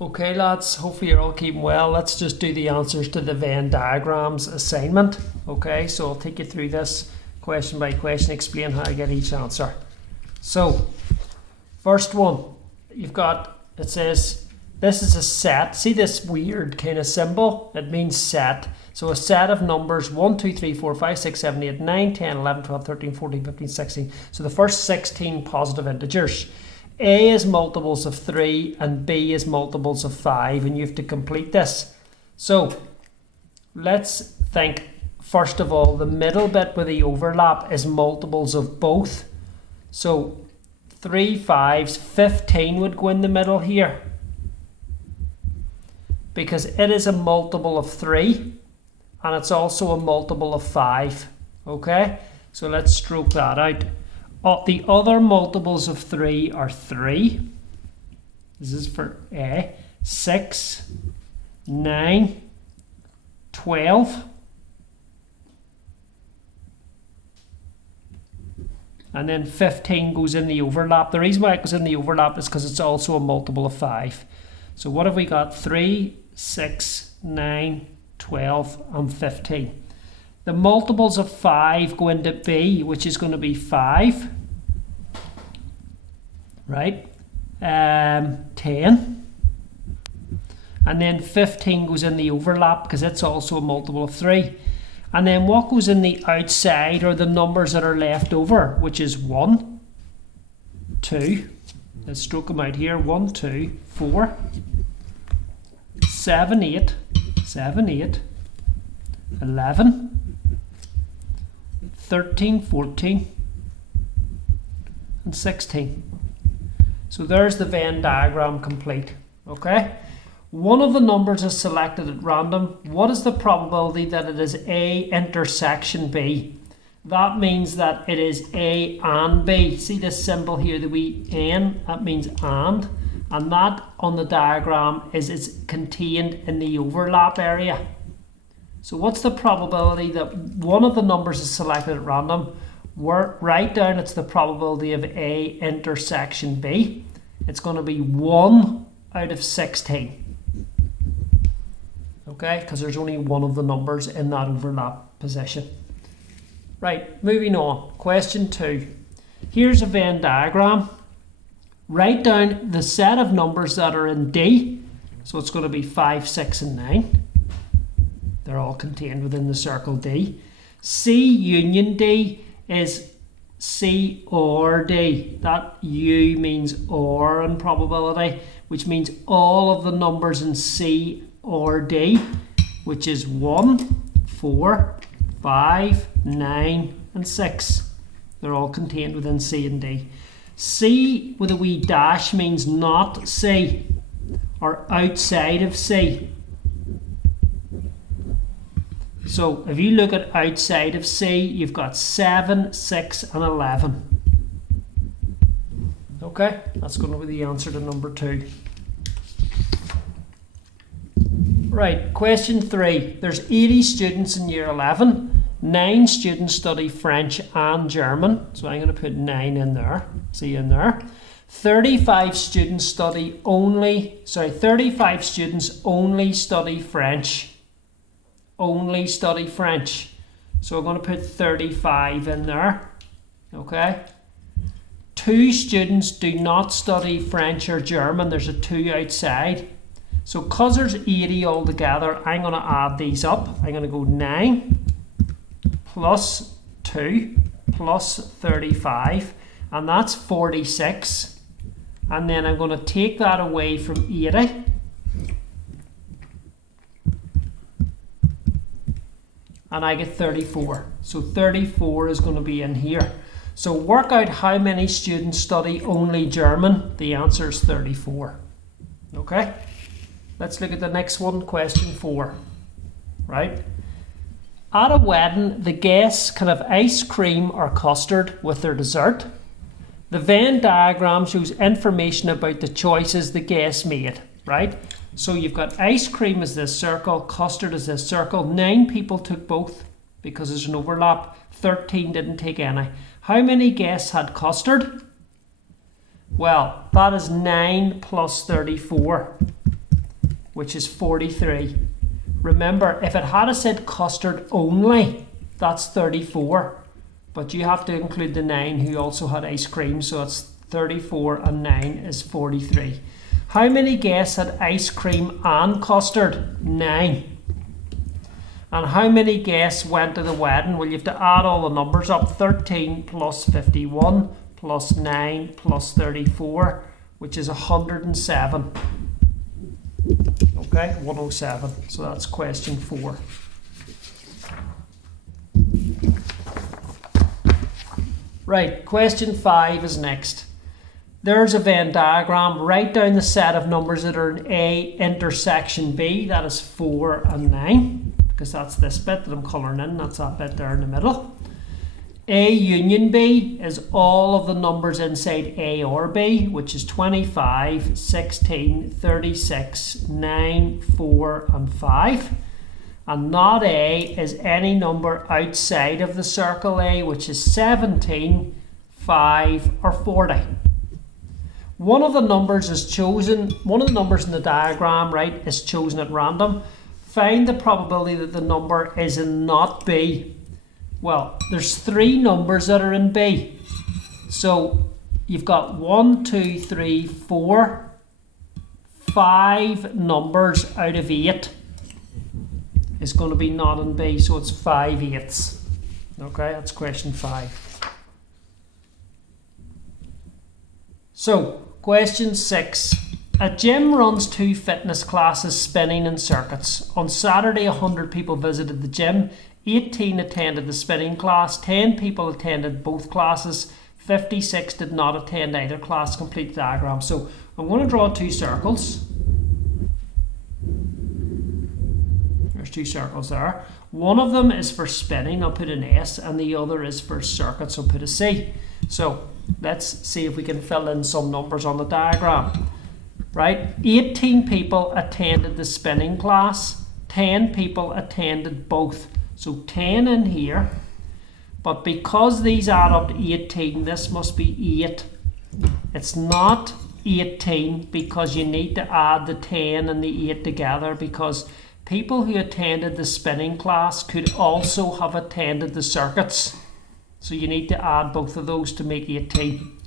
Okay lads, hopefully you're all keeping well. Let's just do the answers to the Venn diagrams assignment. Okay, so I'll take you through this question by question, explain how I get each answer. So, first one, it says, this is a set. See this weird kind of symbol? It means set. So a set of numbers 1, 2, 3, 4, 5, 6, 7, 8, 9, 10, 11, 12, 13, 14, 15, 16. So the first 16 positive integers. A is multiples of 3 and B is multiples of 5, and you have to complete this. So let's think, first of all, the middle bit with the overlap is multiples of both. So 3 5s, 15 would go in the middle here, because it is a multiple of 3 and it's also a multiple of 5. Okay, so let's stroke that out. The other multiples of 3 are 3. This is for A. 6, 9, 12. And then 15 goes in the overlap. The reason why it goes in the overlap is because it's also a multiple of 5. So what have we got? 3, 6, 9, 12, and 15. The multiples of 5 go into B, which is going to be 5, right? 10. And then 15 goes in the overlap because it's also a multiple of 3. And then what goes in the outside are the numbers that are left over, which is 1, 2. Let's stroke them out here. 1, 2, 4, 7, 8, 11, 13, 14, and 16. So there's the Venn diagram complete. Okay? One of the numbers is selected at random. What is the probability that it is A intersection B? That means that it is A and B. See this symbol here, the wee N? That means and that on the diagram is it's contained in the overlap area. So what's the probability that one of the numbers is selected at random? Write down it's the probability of A intersection B. It's going to be 1 out of 16. Okay, because there's only one of the numbers in that overlap position. Right, moving on. Question 2. Here's a Venn diagram. Write down the set of numbers that are in D. So it's going to be 5, 6, and 9. They're all contained within the circle D. C union D is C or D. That U means or in probability, which means all of the numbers in C or D, which is 1, 4, 5, 9, and 6. They're all contained within C and D. C with a wee dash means not C or outside of C. So if you look at outside of C, you've got 7, 6, and 11. Okay, that's going to be the answer to number 2. Right, question 3. There's 80 students in year 11. 9 students study French and German. So I'm going to put 9 in there. See in there. 35 students only study French. Only study French. So we're going to put 35 in there. Okay. 2 students do not study French or German. There's a 2 outside. So because there's 80 altogether, I'm going to add these up. I'm going to go 9 plus 2 plus 35, and that's 46. And then I'm going to take that away from 80. And I get 34. So 34 is going to be in here. So work out how many students study only German. The answer is 34. Okay? Let's look at the next one, question 4. Right? At a wedding, the guests can have ice cream or custard with their dessert. The Venn diagram shows information about the choices the guests made. Right? So you've got ice cream as this circle, custard as this circle. 9 people took both because there's an overlap. 13 didn't take any. How many guests had custard? Well, that is 9 plus 34. which is 43. Remember, if it had said custard only, that's 34. But you have to include the 9 who also had ice cream, so it's 34 and 9 is 43. How many guests had ice cream and custard? 9. And how many guests went to the wedding? Well, you have to add all the numbers up. 13 plus 51 plus 9 plus 34, which is 107. Okay, 107. So that's question 4. Right, question 5 is next. There's a Venn diagram. Write down the set of numbers that are in A intersection B. That is 4 and 9, because that's this bit that I'm colouring in. That's that bit there in the middle. A union B is all of the numbers inside A or B, which is 25, 16, 36, 9, 4 and 5. And not A is any number outside of the circle A, which is 17, 5 or 40. One of the numbers is chosen, one of the numbers in the diagram, right, is chosen at random. Find the probability that the number is in not B. Well, there's 3 numbers that are in B. So you've got 1, 2, 3, 4, 5 numbers out of 8 is going to be not in B. So it's 5/8. Okay, that's question 5. So, question 6. A gym runs 2 fitness classes spinning in circuits. On Saturday, 100 people visited the gym. 18 attended the spinning class. 10 people attended both classes. 56 did not attend either class. Complete the diagram. So, I'm going to draw 2 circles. There's 2 circles there. One of them is for spinning. I'll put an S. And the other is for circuits. I'll put a C. So, let's see if we can fill in some numbers on the diagram. Right, 18 people attended the spinning class, 10 people attended both. So 10 in here, but because these add up to 18, this must be 8. It's not 18 because you need to add the 10 and the 8 together, because people who attended the spinning class could also have attended the circuits. So you need to add both of those to make 18.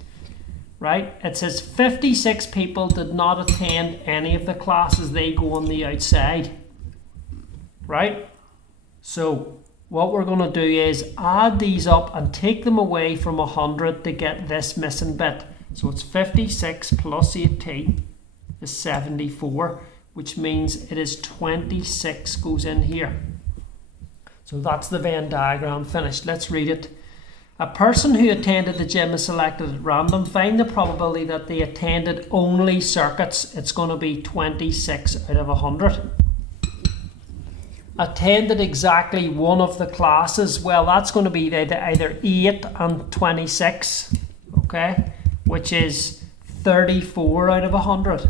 Right, it says 56 people did not attend any of the classes. They go on the outside. Right, so what we're going to do is add these up and take them away from 100 to get this missing bit. So it's 56 plus 18 is 74, which means it is 26 goes in here. So that's the Venn diagram finished. Let's read it. A person who attended the gym is selected at random. Find the probability that they attended only circuits. It's going to be 26 out of 100. Attended exactly one of the classes. Well, that's going to be either 8 and 26, okay, which is 34 out of 100.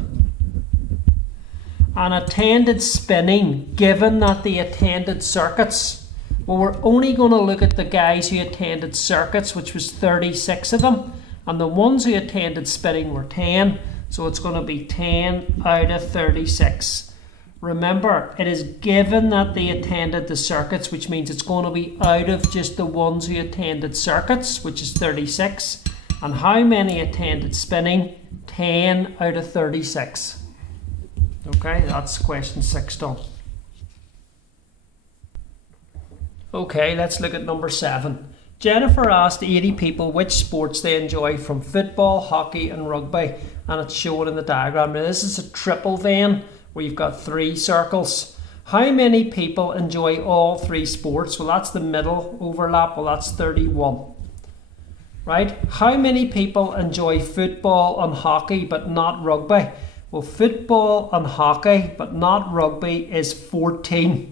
And attended spinning, given that they attended circuits. Well, we're only going to look at the guys who attended circuits, which was 36 of them. And the ones who attended spinning were 10. So it's going to be 10 out of 36. Remember, it is given that they attended the circuits, which means it's going to be out of just the ones who attended circuits, which is 36. And how many attended spinning? 10 out of 36. Okay, that's question 6 done. Okay, let's look at number 7. Jennifer asked 80 people which sports they enjoy, from football, hockey and rugby, and it's shown in the diagram. Now this is a triple Venn where you've got 3 circles. How many people enjoy all 3 sports? Well, that's the middle overlap. Well, that's 31. Right? How many people enjoy football and hockey but not rugby? Well, football and hockey but not rugby is 14.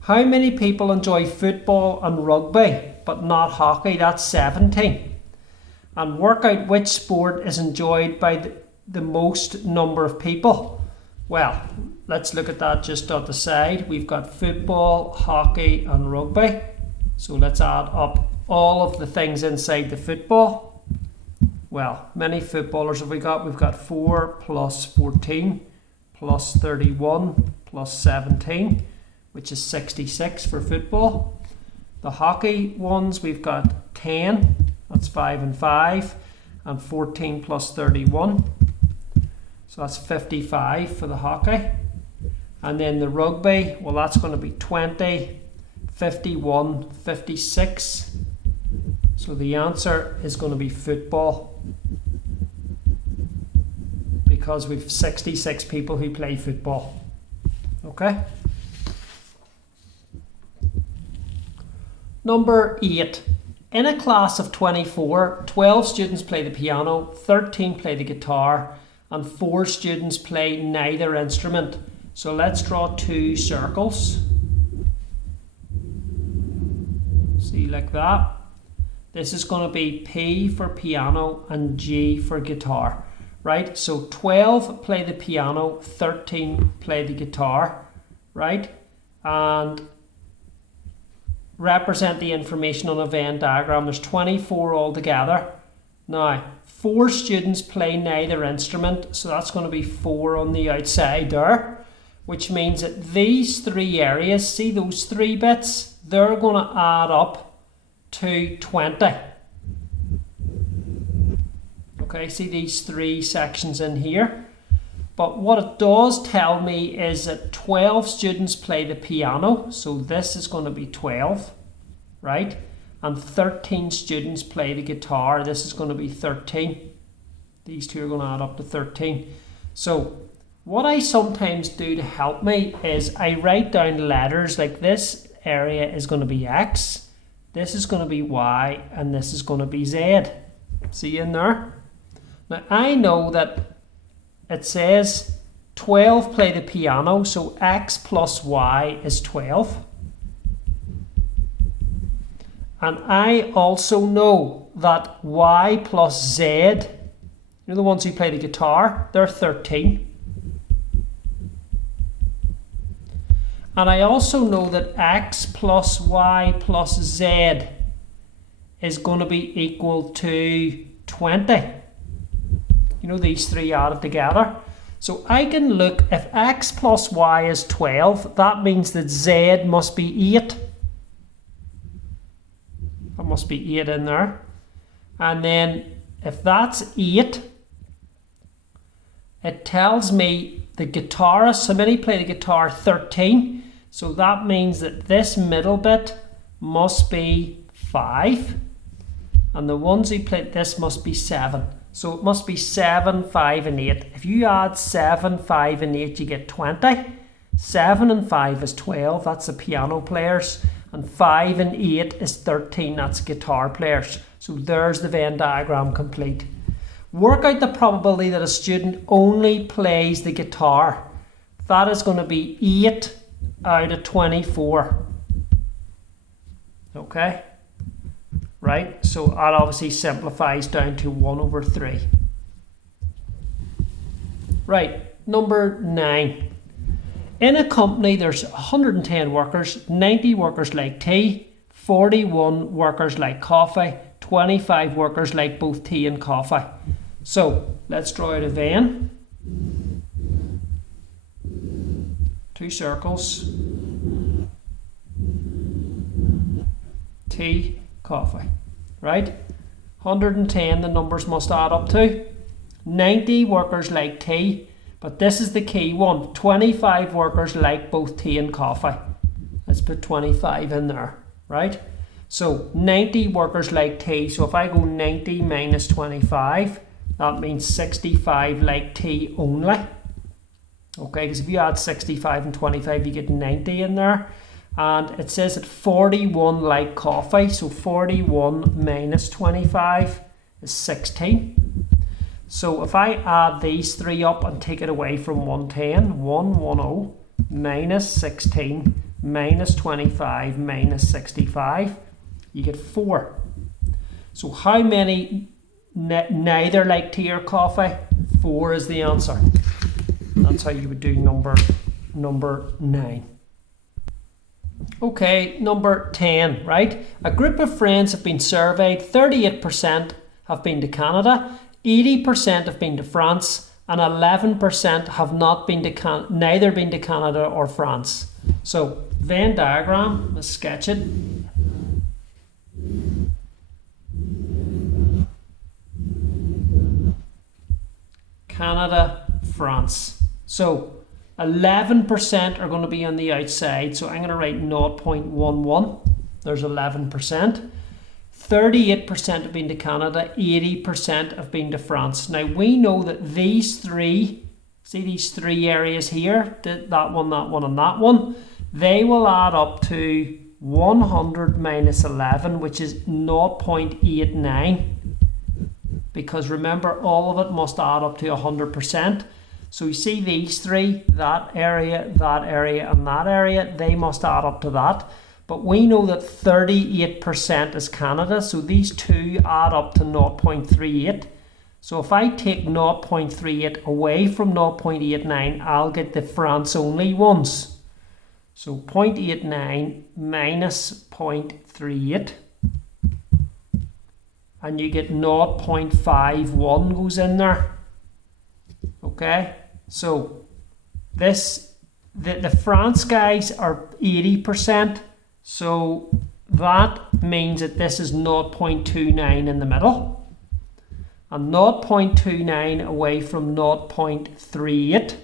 How many people enjoy football and rugby but not hockey? That's 17. And work out which sport is enjoyed by the most number of people. Well, let's look at that just on the side. We've got football, hockey and rugby. So let's add up all of the things inside the football. Well, many footballers have we got? We've got 4 plus 14, plus 31 plus 17, which is 66 for football. The hockey ones, we've got 10, that's 5 and 5, and 14 plus 31. So that's 55 for the hockey. And then the rugby, well, that's going to be 20, 51, 56. So the answer is going to be football, because we've 66 people who play football. Okay? Number 8. In a class of 24, 12 students play the piano, 13 play the guitar, and 4 students play neither instrument. So let's draw 2 circles. See, like that. This is going to be P for piano and G for guitar, right? So 12 play the piano, 13 play the guitar, right? And represent the information on a Venn diagram. There's 24 altogether. Now, 4 students play neither instrument, so that's going to be 4 on the outside there, which means that these 3 areas, see those 3 bits, they're going to add up to 20. Okay, see these 3 sections in here. But what it does tell me is that 12 students play the piano, so this is going to be 12, right? And 13 students play the guitar, this is going to be 13. These 2 are going to add up to 13. So what I sometimes do to help me is I write down letters, like this area is going to be X, this is going to be Y, and this is going to be Z. See in there? Now I know that it says 12 play the piano, so X plus Y is 12. And I also know that Y plus Z, you know the ones who play the guitar, they're 13. And I also know that X plus Y plus Z is going to be equal to 20. You know, these 3 added together. So I can look, if X plus Y is 12, that means that Z must be 8. That must be 8 in there. And then if that's 8, it tells me the guitarist, how many play the guitar? 13. So that means that this middle bit must be 5. And the ones who play this must be 7. So it must be 7, 5 and 8. If you add 7, 5 and 8, you get 20. 7 and 5 is 12, that's the piano players. And 5 and 8 is 13, that's guitar players. So there's the Venn diagram complete. Work out the probability that a student only plays the guitar. That is going to be 8 out of 24. Okay? Right? So that obviously simplifies down to 1 over 3. Right, number 9. In a company there's 110 workers, 90 workers like tea, 41 workers like coffee, 25 workers like both tea and coffee. So let's draw out a Venn. 2 circles. Tea, coffee. Right? 110 the numbers must add up to. 90 workers like tea, but this is the key one. 25 workers like both tea and coffee. Let's put 25 in there. Right? So 90 workers like tea. So if I go 90 minus 25, that means 65 like tea only. Okay, because if you add 65 and 25, you get 90 in there. And it says that 41 like coffee. So 41 minus 25 is 16. So if I add these 3 up and take it away from 110, 110 minus 16 minus 25 minus 65, you get 4. So how many neither like tea or coffee? 4 is the answer. That's how you would do number 9. Okay, number 10, right? A group of friends have been surveyed. 38% have been to Canada, 80% have been to France, and 11% have not been to neither been to Canada or France. So Venn diagram, let's sketch it. Canada, France. So 11% are going to be on the outside, so I'm going to write 0.11. There's 11%. 38% have been to Canada, 80% have been to France. Now we know that these three, see these three areas here, that one, and that one, they will add up to 100 minus 11, which is 0.89. Because remember, all of it must add up to 100%. So you see these three, that area, and that area, they must add up to that. But we know that 38% is Canada, so these two add up to 0.38. So if I take 0.38 away from 0.89, I'll get the France only ones. So 0.89 minus 0.38. And you get 0.51 goes in there. Okay, so this, the France guys are 80%. So that means that this is 0.29 in the middle. And 0.29 away from 0.38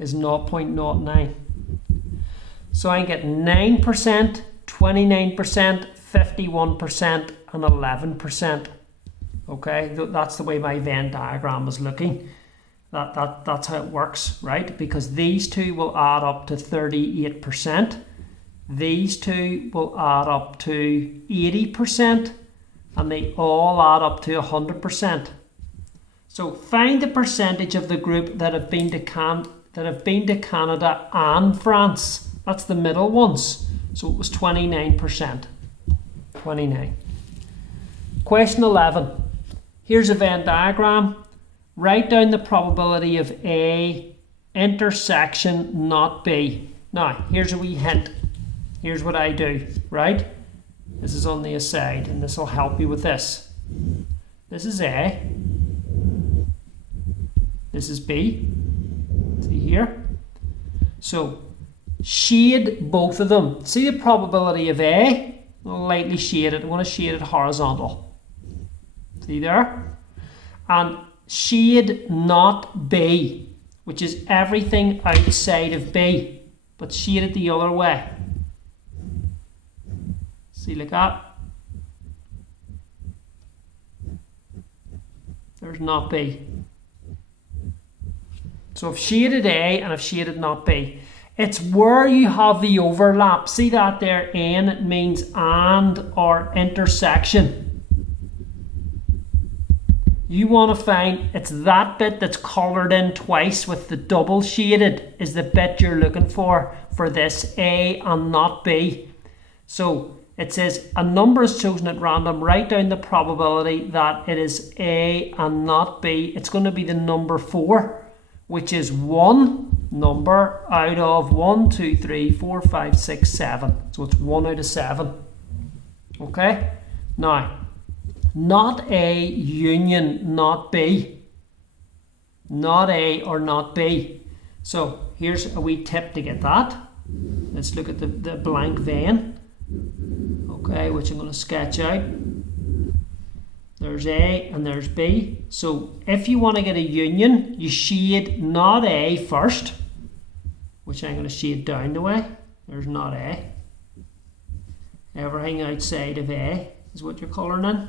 is 0.09. So I get 9%, 29%, 51%, and 11%. Okay, that's the way my Venn diagram is looking. That's how it works, right? Because these two will add up to 38%. These two will add up to 80%. And they all add up to 100%. So find the percentage of the group that have been to Canada and France. That's the middle ones. So it was 29%. 29. Question 11. Here's a Venn diagram. Write down the probability of A intersection not B. Now, here's a wee hint. Here's what I do, right? This is on the aside, and this will help you with this. This is A. This is B. See here? So, shade both of them. See the probability of A? I'll lightly shade it. I'm going to shade it horizontal. See there? And shade not B, which is everything outside of B, but shade it the other way. See, like that. There's not B. So I've shaded A and I've shaded not B. It's where you have the overlap. See that there, N, it means and or intersection. You want to find, it's that bit that's coloured in twice with the double shaded is the bit you're looking for this A and not B. So it says a number is chosen at random. Write down the probability that it is A and not B. It's going to be the number 4, which is one number out of 1, 2, 3, 4, 5, 6, 7. So it's 1 out of 7. Okay? Now, not A union not B. Not A or not B. So here's a wee tip to get that. Let's look at the blank Venn. Okay, which I'm going to sketch out. There's A and there's B. So if you want to get a union, you shade not A first, which I'm going to shade down the way. There's not A. Everything outside of A is what you're colouring in.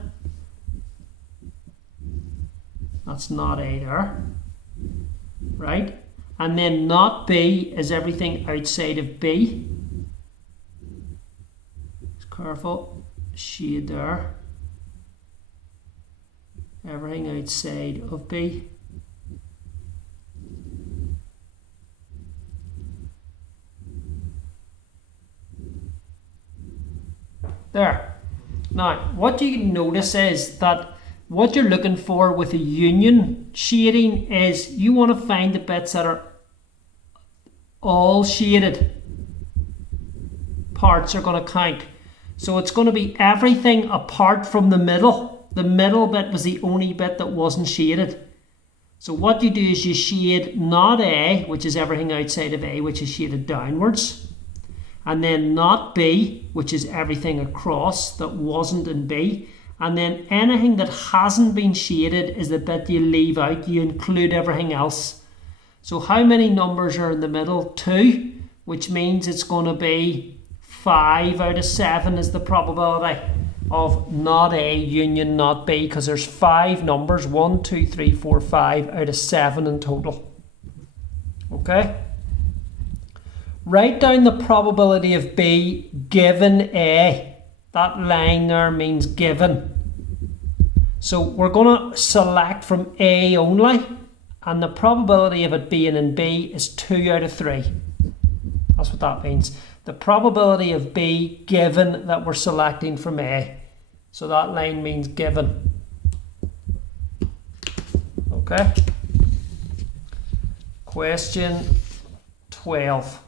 That's not A there. Right? And then not B is everything outside of B. Just careful. Shade there. Everything outside of B. There. Now, what you can notice is that what you're looking for with a union shading is you want to find the bits that are all shaded. Parts are going to count. So it's going to be everything apart from the middle. the middle bit was the only bit that wasn't shaded. So what you do is you shade not A, which is everything outside of A, which is shaded downwards, and then not B, which is everything across that wasn't in B, and then anything that hasn't been shaded is the bit you leave out. You include everything else. So how many numbers are in the middle? 2, which means it's going to be 5 out of 7 is the probability of not A union not B, because there's 5 numbers, 1, 2, 3, 4, 5 out of 7 in total. Okay? Write down the probability of B given A. That line there means given. So we're going to select from A only, and the probability of it being in B is 2 out of 3. That's what that means. The probability of B given that we're selecting from A. So that line means given. Okay. Question 12.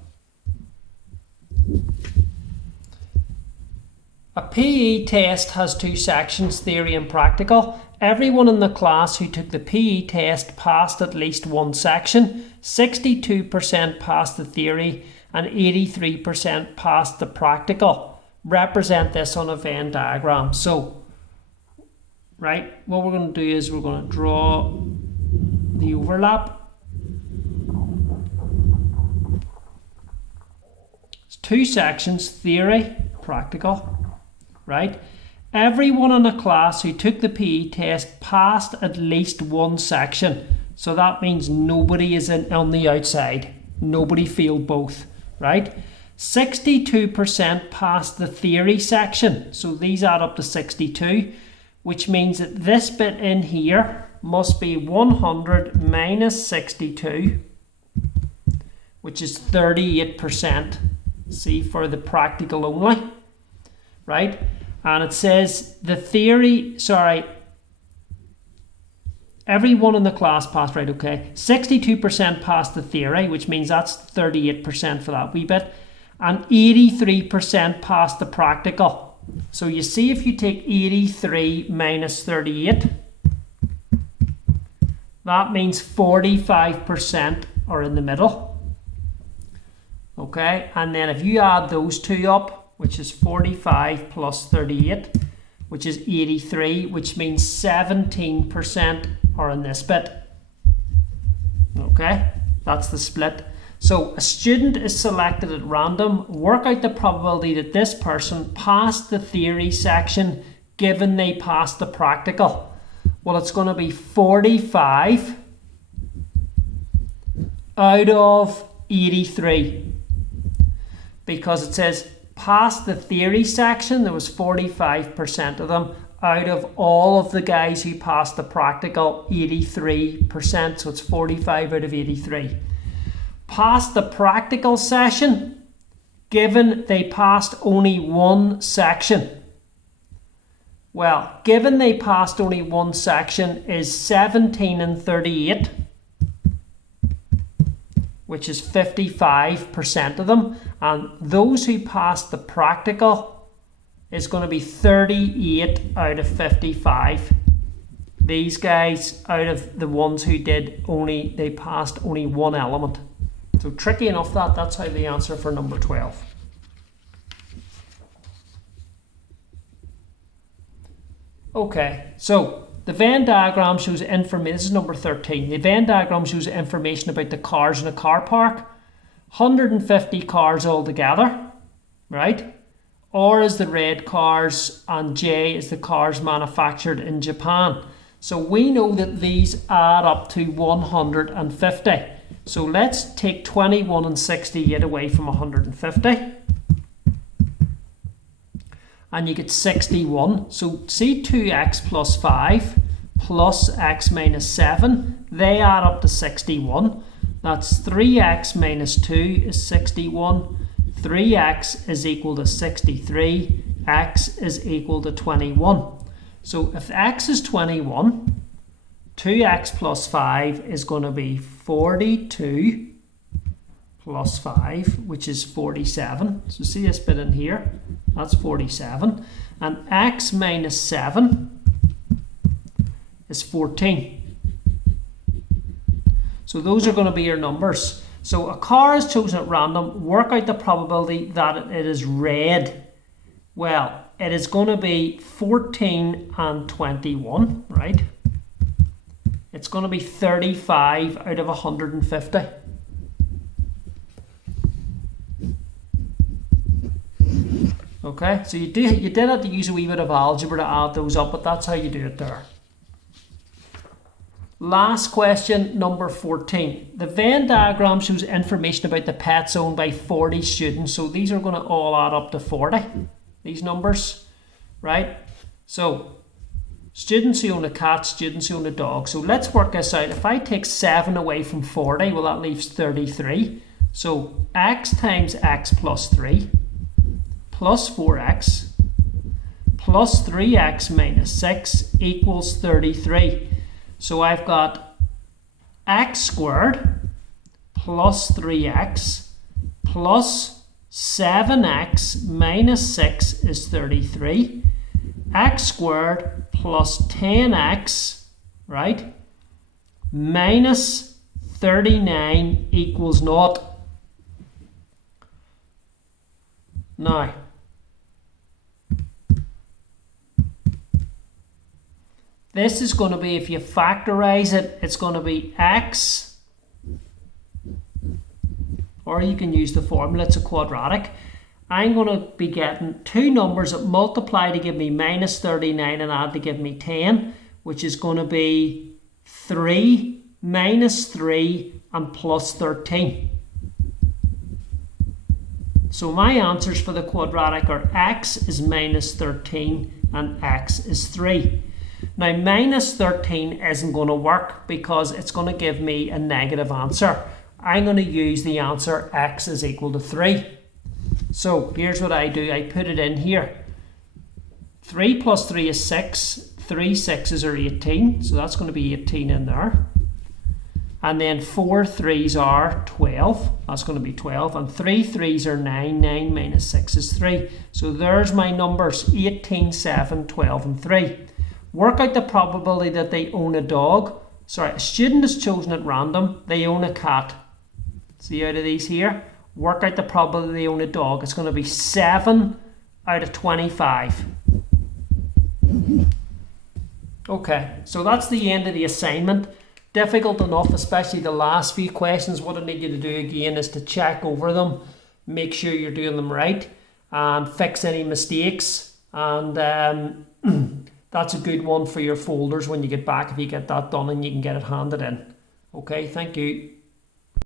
A PE test has 2 sections, theory and practical. Everyone in the class who took the PE test passed at least one section. 62% passed the theory and 83% passed the practical. Represent this on a Venn diagram. So, right, what we're going to do is we're going to draw the overlap. It's 2 sections, theory, practical. Right? Everyone in the class who took the PE test passed at least one section. So that means nobody is on the outside. Nobody failed both. Right? 62% passed the theory section. So these add up to 62, which means that this bit in here must be 100 minus 62, which is 38%. See, for the practical only. Right? And it says the theory, everyone in the class passed, right, okay. 62% passed the theory, which means that's 38% for that wee bit. And 83% passed the practical. So you see, if you take 83 minus 38, that means 45% are in the middle. Okay, and then if you add those two up, which is 45 plus 38, which is 83, which means 17% are in this bit. Okay, that's the split. So a student is selected at random. Work out the probability that this person passed the theory section given they passed the practical. Well, it's going to be 45 out of 83, because it says past the theory section, there was 45% of them. Out of all of the guys who passed the practical, 83%, so it's 45 out of 83. Past the practical session, given they passed only one section. Well, given they passed only one section is 17 and 38, which is 55% of them. And those who passed the practical is going to be 38 out of 55. These guys, out of the ones who did only, they passed only one element. So tricky enough that, that's how the answer for number 12. Okay, so the Venn diagram shows information. This is number 13. The Venn diagram shows information about the cars in a car park. 150 cars altogether, right? R is the red cars and J is the cars manufactured in Japan. So we know that these add up to 150. So let's take 21 and 68 away from 150. And you get 61. So see 2x plus 5 plus x minus 7. They add up to 61. That's 3x minus 2 is 61. 3x is equal to 63. X is equal to 21. So if x is 21, 2x plus 5 is going to be 42 plus 5, which is 47. So see this bit in here? That's 47. And x minus 7 is 14. So those are going to be your numbers. So a car is chosen at random. Work out the probability that it is red. Well, it is going to be 14 and 21, right? It's going to be 35 out of 150. Okay, so you did have to use a wee bit of algebra to add those up, but that's how you do it there. Last question, number 14. The Venn diagram shows information about the pets owned by 40 students. So these are going to all add up to 40, these numbers, right? So students who own a cat, students who own a dog. So let's work this out. If I take 7 away from 40, well, that leaves 33. So x times x plus 3 plus 4x plus 3x minus 6 equals 33. So I've got x squared plus 3x plus 7x minus 6 is 33. X squared plus 10x, right, minus 39 equals 0. Now, this is going to be, if you factorize it, it's going to be x, or you can use the formula, it's a quadratic. I'm going to be getting two numbers that multiply to give me minus 39 and add to give me 10, which is going to be 3 minus 3 and plus 13. So my answers for the quadratic are x is minus 13 and x is 3. Now minus 13 isn't going to work because it's going to give me a negative answer. I'm going to use the answer x is equal to 3. So here's what I do. I put it in here. 3 plus 3 is 6. 3 6s are 18. So that's going to be 18 in there. And then 4 3s are 12. That's going to be 12. And 3 3s are 9. 9 minus 6 is 3. So there's my numbers. 18, 7, 12 and 3. Work out the probability that they own a dog. Sorry, a student is chosen at random. They own a cat. See out of these here? Work out the probability they own a dog. It's going to be 7 out of 25. Okay, so that's the end of the assignment. Difficult enough, especially the last few questions. What I need you to do again is to check over them, make sure you're doing them right, and fix any mistakes. And that's a good one for your folders when you get back, if you get that done and you can get it handed in. Okay, thank you.